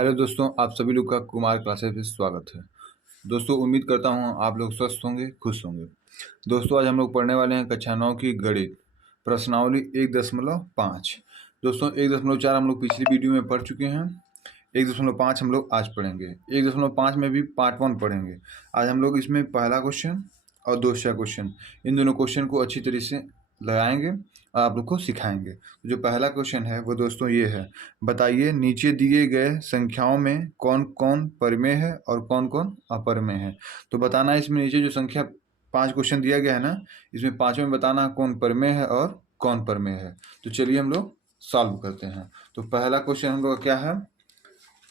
Hello दोस्तों, आप सभी लोग का कुमार क्लासेस में स्वागत है। दोस्तों, उम्मीद करता हूँ आप लोग स्वस्थ होंगे, खुश होंगे। दोस्तों, आज हम लोग पढ़ने वाले हैं कक्षा 9 की गणित प्रश्नावली 1.5। दोस्तों, 1.4 हम लोग पिछली वीडियो में पढ़ चुके हैं। 1.5 हम लोग आज पढ़ेंगे। 1.5 में भी पार्ट 1 पढ़ेंगे। आज हम लोग इसमें पहला क्वेश्चन और दूसरा क्वेश्चन, इन दोनों क्वेश्चन को अच्छी तरीके से लगाएंगे और आप लोग को सिखाएंगे। जो पहला क्वेश्चन है वो दोस्तों ये है, बताइए नीचे दिए गए संख्याओं में कौन कौन परिमेय है और कौन कौन अपरिमेय है। तो बताना है इसमें नीचे जो संख्या 5 क्वेश्चन दिया गया है ना, इसमें पाँचों में बताना कौन परिमेय है और कौन परिमेय है। तो चलिए हम लोग सॉल्व करते हैं। तो पहला क्वेश्चन हम लोग का क्या है?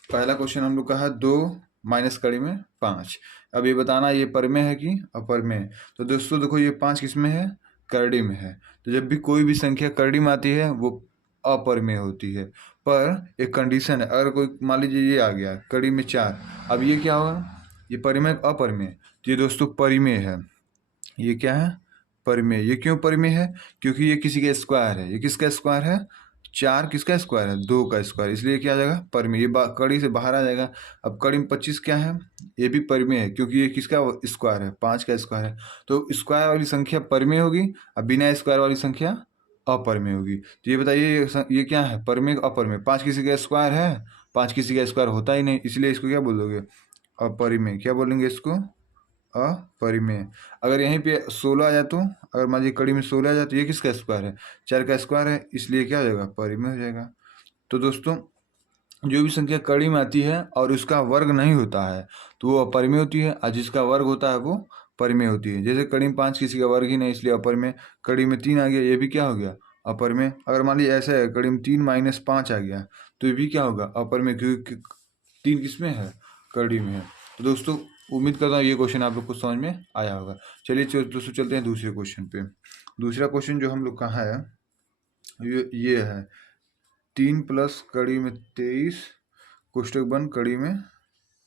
पहला क्वेश्चन हम लोग का है 2 माइनस कड़ी में 5। अब ये बताना ये परिमेय है कि अपरिमेय। तो दोस्तों देखो, ये 5 किस में है? करड़ी में है। तो जब भी कोई भी संख्या करड़ी में आती है वो अपरिमेय होती है। पर एक कंडीशन है, अगर कोई मान लीजिए ये आ गया कड़ी में 4, अब ये क्या होगा? ये परिमेय अपरिमेय। तो ये दोस्तों परिमेय है। ये क्या है? परिमेय। ये क्यों परिमेय है? क्योंकि ये किसी का स्क्वायर है। ये किसका स्क्वायर है? 4 किसका स्क्वायर है? 2 का स्क्वायर, इसलिए क्या आ जाएगा? परिमेय। ये कड़ी से बाहर आ जाएगा। अब कड़ी में 25 क्या है? ये भी परिमेय है, क्योंकि ये किसका स्क्वायर है? 5 का स्क्वायर है। तो स्क्वायर वाली संख्या परिमेय होगी, अब बिना स्क्वायर वाली संख्या अपरिमेय होगी। तो ये बताइए ये क्या है? परिमेय अपरिमेय। 5 किसी का स्क्वायर है? 5 किसी का स्क्वायर होता ही नहीं, इसलिए इसको क्या बोलोगे? अपरिमेय। क्या बोलेंगे इसको? अपरिमेय। अगर यहीं पे 16 आ जाए तो, अगर मान लीजिए कड़ी में 16 आ जाए तो ये किसका स्क्वायर है? 4 का स्क्वायर है, इसलिए क्या हो जाएगा? परिमेय हो जाएगा। तो दोस्तों, जो भी संख्या कड़ी में आती है और उसका वर्ग नहीं होता है तो वो अपरिमेय होती है, और जिसका वर्ग होता है वो परिमेय होती है। जैसे कड़ी में 5 किसी का वर्ग ही नहीं, इसलिए अपरिमेय। कड़ी में 3 आ गया, ये भी क्या हो गया? अपरिमेय। अगर मान लीजिए ऐसा है कड़ी में 3 माइनस 5 आ गया तो ये भी क्या होगा? अपरिमेय, क्योंकि 3 किस में है? कड़ी में है। तो दोस्तों, उम्मीद करता हूँ ये क्वेश्चन आप लोग को समझ में आया होगा। चलिए दोस्तों चलते हैं दूसरे क्वेश्चन पे। दूसरा क्वेश्चन जो हम लोग का है ये है 3 प्लस कड़ी में 23 कोष्टक बंद कड़ी में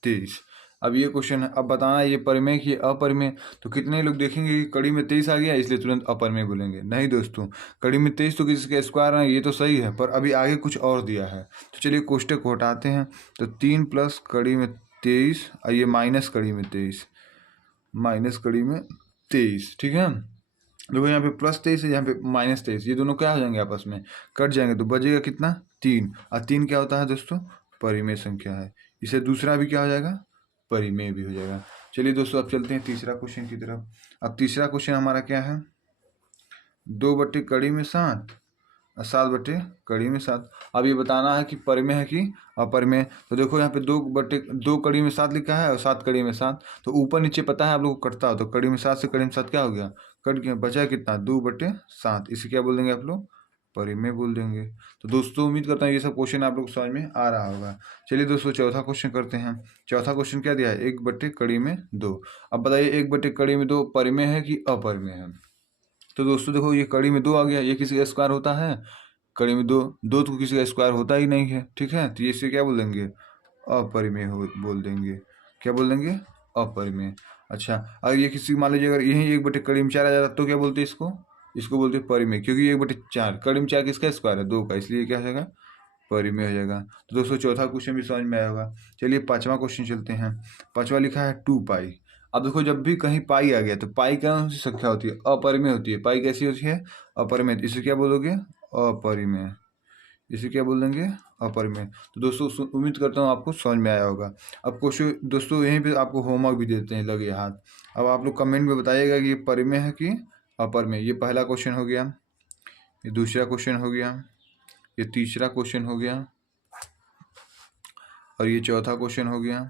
23। अब ये क्वेश्चन है, अब बताना ये परिमेय कि अपरिमेय। तो कितने लोग देखेंगे कि कड़ी में 23 आ गया इसलिए तुरंत अपरिमेय बोलेंगे? नहीं दोस्तों, कड़ी में 23 तो किसी का स्क्वायर है, ये तो सही है, पर अभी आगे कुछ और दिया है। तो चलिए कोष्टक को हटाते हैं। तो 3 प्लस कड़ी में 23 और ये माइनस कड़ी में 23, माइनस कड़ी में 23, ठीक है। देखो यहाँ पे प्लस 23 है, यहाँ पे माइनस 23, ये दोनों क्या हो जाएंगे? आपस में कट जाएंगे, तो बचेगा कितना? 3। और 3 क्या होता है दोस्तों? परिमेय संख्या है। इसे दूसरा भी क्या हो जाएगा? परिमेय भी हो जाएगा। चलिए दोस्तों, अब चलते हैं तीसरा क्वेश्चन की तरफ। अब तीसरा क्वेश्चन हमारा क्या है? 2 बटे कड़ी में 7 और 7 बटे कड़ी में 7। अब ये बताना है कि परिमेय है कि अपरिमेय। तो देखो यहाँ पे 2 कड़ी में 7 लिखा है और 7 कड़ी में 7, तो ऊपर नीचे पता है आप लोग को कटता हो, तो कड़ी में 7 से कड़ी में 7 क्या हो गया? कट गया। बचा कितना? 2 बटे 7। इसे क्या बोल देंगे आप लोग? परिमेय बोल देंगे। तो दोस्तों, उम्मीद करता हूँ ये सब क्वेश्चन आप लोग समझ में आ रहा होगा। चलिए दोस्तों, चौथा क्वेश्चन करते हैं। चौथा क्वेश्चन क्या दिया है? 1 बटे कड़ी में 2। अब बताइए 1 बटे कड़ी में 2 परिमेय है कि अपरिमेय है? तो दोस्तों देखो, ये कड़ी में 2 आ गया, ये किसी का स्क्वायर होता है? कड़ी में 2 तो किसी का स्क्वायर होता ही नहीं है, ठीक है। तो ये इसे क्या बोल देंगे? अपरिमेय बोल देंगे। क्या बोल देंगे? अपरिमेय। अच्छा, अगर ये किसी मान लीजिए अगर यही 1 बटे कड़ी में 4 आ जाता तो क्या बोलते हैं इसको? इसको बोलते हैं परिमेय, क्योंकि 1 बटे 4, कड़ी में 4 किसका स्क्वायर है? 2 का, इसलिए क्या हो जाएगा? परिमेय हो जाएगा। तो दोस्तों, चौथा क्वेश्चन भी समझ में आया होगा। चलिए पांचवा क्वेश्चन चलते हैं। पांचवा लिखा है 2 पाई। अब देखो, जब भी कहीं पाई आ गया तो पाई कौन सी संख्या होती है? अपरिमेय होती है। पाई कैसी होती है? अपरिमेय। इसे क्या बोलोगे? अपरिमेय। इसे क्या बोल देंगे? अपरिमेय। तो दोस्तों, उम्मीद करता हूँ आपको समझ में आया होगा। अब क्वेश्चन दोस्तों यहीं पे आपको होमवर्क भी देते हैं लगे हाथ। अब आप लोग कमेंट में बताइएगा कि ये परिमेय है कि अपरिमेय। ये पहला क्वेश्चन हो गया, ये दूसरा क्वेश्चन हो गया, ये तीसरा क्वेश्चन हो गया और ये चौथा क्वेश्चन हो गया।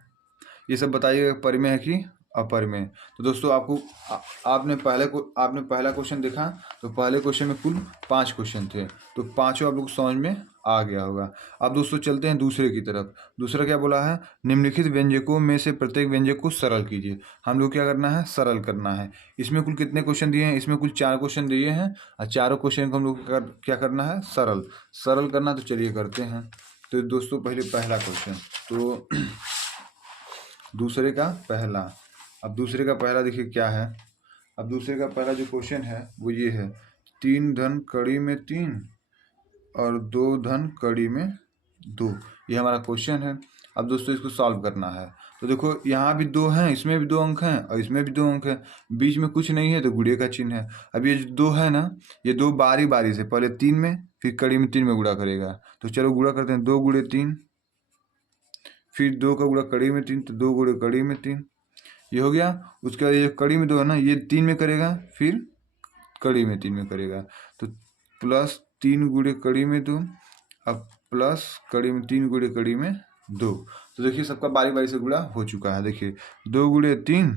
ये सब बताइएगा परिमेय है कि अपरिमेय। तो दोस्तों, आपने पहला क्वेश्चन देखा, तो पहले क्वेश्चन में कुल 5 क्वेश्चन थे, तो पांचों आप लोग समझ में आ गया होगा। अब दोस्तों चलते हैं दूसरे की तरफ। दूसरा क्या बोला है? निम्नलिखित व्यंजकों में से प्रत्येक व्यंजक को सरल कीजिए। हम लोग क्या करना है? सरल करना है। इसमें कुल कितने क्वेश्चन दिए हैं? इसमें कुल 4 क्वेश्चन दिए हैं और चारों क्वेश्चन को हम लोग क्या करना है? सरल करना। तो चलिए करते हैं। तो दोस्तों, पहले पहला क्वेश्चन, तो दूसरे का पहला। अब दूसरे का पहला देखिए क्या है। अब दूसरे का पहला जो क्वेश्चन है वो ये है, 3 धन कड़ी में 3 और 2 धन कड़ी में 2। ये हमारा क्वेश्चन है। अब दोस्तों इसको सॉल्व करना है। तो देखो यहाँ भी 2 हैं, इसमें भी 2 अंक हैं और इसमें भी 2 अंक हैं, बीच में कुछ नहीं है तो गुणे का चिन्ह है। अब ये जो 2 है ना, ये 2 बारी बारी से पहले 3 में फिर कड़ी में 3 में गुणा करेगा। तो चलो गुणा करते हैं, 2 गुणे 3, फिर 2 का गुणा कड़ी में 3, तो 2 गुणे कड़ी में 3, ये हो गया। उसके बाद ये कड़ी में 2 है ना, ये 3 में करेगा, फिर कड़ी में 3 में करेगा, तो प्लस 3 गुणे कड़ी में 2, अब प्लस कड़ी में 3 गुणे कड़ी में 2। तो देखिए सबका बारी बारी से गुणा हो चुका है। देखिए 2 गुणे 3,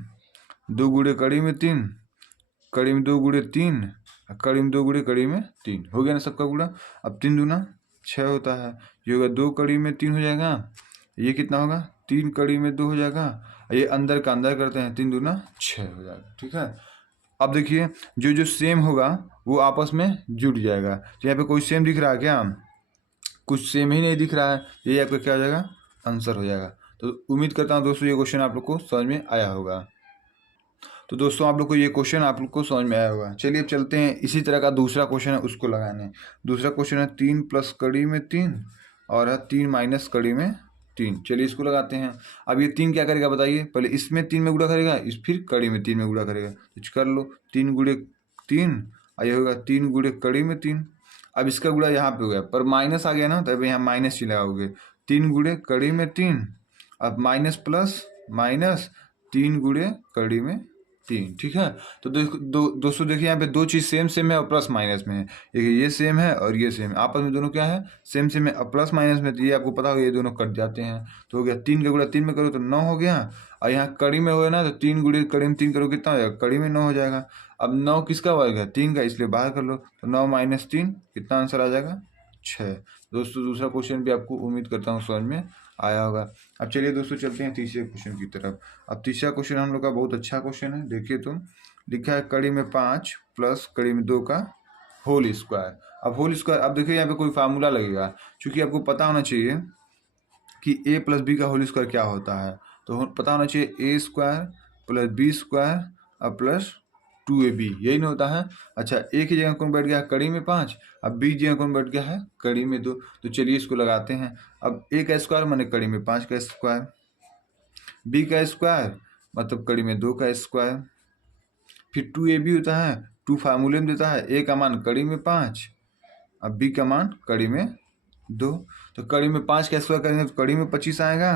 2 गुणे कड़ी में 3, कड़ी में 2 गुणे 3, कड़ी में 2 गुणे कड़ी में 3, हो गया ना सबका गुणा। अब 3 दूना 6 होता है, ये होगा 2 कड़ी में 3 हो जाएगा, ये कितना होगा 3 कड़ी में 2 हो जाएगा, ये अंदर का अंदर करते हैं, 3 दूना 6 हो जाएगा। ठीक है, अब देखिए जो जो सेम होगा वो आपस में जुड़ जाएगा। तो यहाँ पे कोई सेम दिख रहा है क्या? कुछ सेम ही नहीं दिख रहा है, ये आपका क्या हो जाएगा, आंसर हो जाएगा। तो उम्मीद करता हूँ दोस्तों ये क्वेश्चन आप लोग को समझ में आया होगा। तो दोस्तों आप लोग को ये क्वेश्चन आप लोग को समझ में आया होगा। चलिए अब चलते हैं, इसी तरह का दूसरा क्वेश्चन है उसको लगाने। दूसरा क्वेश्चन है 3 प्लस कड़ी में 3 और है 3 माइनस कड़ी में 3। चलिए इसको लगाते हैं। अब ये 3 क्या करेगा बताइए, पहले इसमें 3 में गुणा करेगा, इस फिर कड़ी में 3 में गुणा करेगा, तो कर लो 3 गुणे 3, और ये होगा 3 गुणे कड़ी में 3। अब इसका गुणा यहाँ पे हो गया, पर माइनस आ गया ना, तो अब यहाँ माइनस ही लगाओगे, 3 गुणे कड़ी में 3, अब माइनस प्लस माइनस 3 गुणे कड़ी में 3। ठीक है, तो दोस्तों देखिए यहाँ पे 2 चीज़ सेम सेम है और प्लस माइनस में है। देखिए ये सेम है और ये सेम है, आपस में दोनों क्या है, सेम सेम है और प्लस माइनस में, तो ये आपको पता होगा ये दोनों कट जाते हैं। तो हो गया 3 का गुणा 3 में करो तो 9 हो गया, और यहाँ कड़ी में हो ना, तो 3 गुणे कड़ी में 3 करो कितना हो जाएगा, कड़ी में 9 हो जाएगा। अब 9 किसका वर्ग है, 3 का, इसलिए बाहर कर लो, तो 9 माइनस 3 कितना आंसर आ जाएगा, 6। दोस्तों दूसरा क्वेश्चन भी आपको उम्मीद करता हूँ समझ में आया होगा। अब चलिए दोस्तों चलते हैं तीसरे क्वेश्चन की तरफ। अब तीसरा क्वेश्चन हम लोग का बहुत अच्छा क्वेश्चन है। देखिए तुम, लिखा है कड़ी में 5 प्लस कड़ी में 2 का होल स्क्वायर। अब होल स्क्वायर, अब देखिए यहाँ पे कोई फार्मूला लगेगा, क्योंकि आपको पता होना चाहिए कि a प्लस बी का होल स्क्वायर क्या होता है। तो पता होना चाहिए a square plus B square और प्लस 2ab, यही नहीं होता है। अच्छा, a की जगह कौन बैठ गया कड़ी में 5, अब b की जगह कौन बैठ गया है कड़ी में 2। तो चलिए इसको लगाते हैं। अब a का स्क्वायर माने कड़ी में 5 का स्क्वायर, b का स्क्वायर मतलब कड़ी में 2 का स्क्वायर, फिर 2ab होता है, 2 फार्मूले में देता है, a का मान कड़ी में 5 अब b का मान कड़ी में 2। तो कड़ी में 5 का स्क्वायर करेंगे तो कड़ी में 25 आएगा,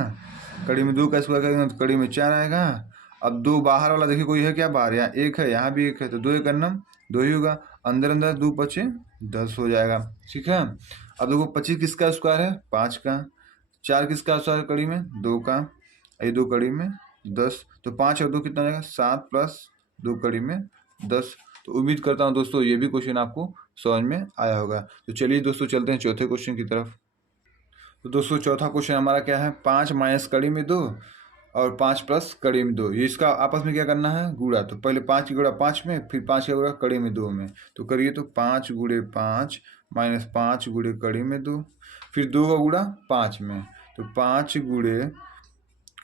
कड़ी में 2 का स्क्वायर करेंगे तो कड़ी में 4 आएगा। अब 2 बाहर वाला देखिए कोई है क्या बाहर, यहाँ 1 है, यहाँ भी 1 है, तो 2 1 2 ही होगा, अंदर अंदर 2 5 10 हो जाएगा। ठीक है, अब देखो 25 किसका स्क्वायर है 5 का, 4 किसका स्क्वायर कड़ी में 2 का, ये 2 कड़ी में 10, तो 5 और 2 कितना जाएगा 7 प्लस 2 कड़ी में 10। तो उम्मीद करता हूँ दोस्तों ये भी क्वेश्चन आपको समझ में आया होगा। तो चलिए दोस्तों चलते हैं चौथे क्वेश्चन की तरफ। तो दोस्तों चौथा क्वेश्चन हमारा क्या है, 5 माइनस कड़ी में 2 और 5 प्लस कड़ी में 2, ये इसका आपस में क्या करना है गुणा। तो पहले 5 की गुणा 5 में, फिर 5 का गुणा कड़ी में 2 में, तो करिए तो 5 गुणे 5 माइनस 5 गुणे कड़ी में 2, फिर 2 का गुणा 5 में, तो 5 गुणे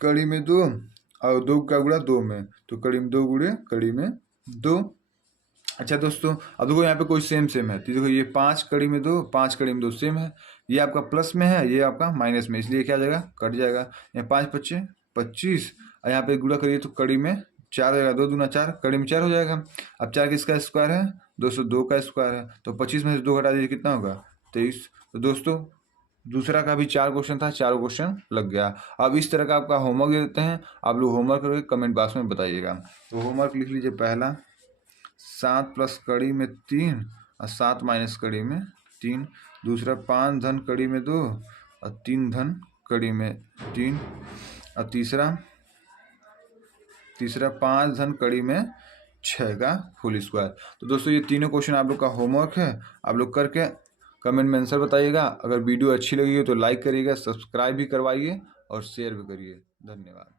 कड़ी में 2 और 2 का गुणा 2 में, तो कड़ी में 2 गुणे कड़ी में 2। अच्छा दोस्तों अब देखो यहाँ पे कोई सेम सेम है, तो देखो ये 5 कड़ी में 2 5 कड़ी में 2 सेम है, ये आपका प्लस में है, ये आपका माइनस में, इसलिए क्या जाएगा कट जाएगा। यहाँ 5 5 25 और यहाँ पे गुणा करिए तो कड़ी में 4 हो जाएगा, 2 दूना 4, कड़ी में 4 हो जाएगा। अब 4 किसका स्क्वायर है 202 का स्क्वायर है, तो 25 में से 2 घटा दीजिए कितना होगा 23। तो दोस्तों दूसरा का भी 4 क्वेश्चन था, 4 क्वेश्चन लग गया। अब इस तरह का आपका होमवर्क दे देते हैं, आप लोग होमवर्क करके कमेंट बॉक्स में बताइएगा। तो होमवर्क लिख लीजिए, पहला 7 प्लस कड़ी में 3 और 7 माइनस कड़ी में 3, दूसरा 5 धन कड़ी में 2 और 3 धन कड़ी में 3, और तीसरा 5 धन कड़ी में 6 का होल स्क्वायर। तो दोस्तों ये तीनों क्वेश्चन आप लोग का होमवर्क है, आप लोग करके कमेंट में आंसर बताइएगा। अगर वीडियो अच्छी लगी हो तो लाइक करिएगा, सब्सक्राइब भी करवाइए और शेयर भी करिए। धन्यवाद।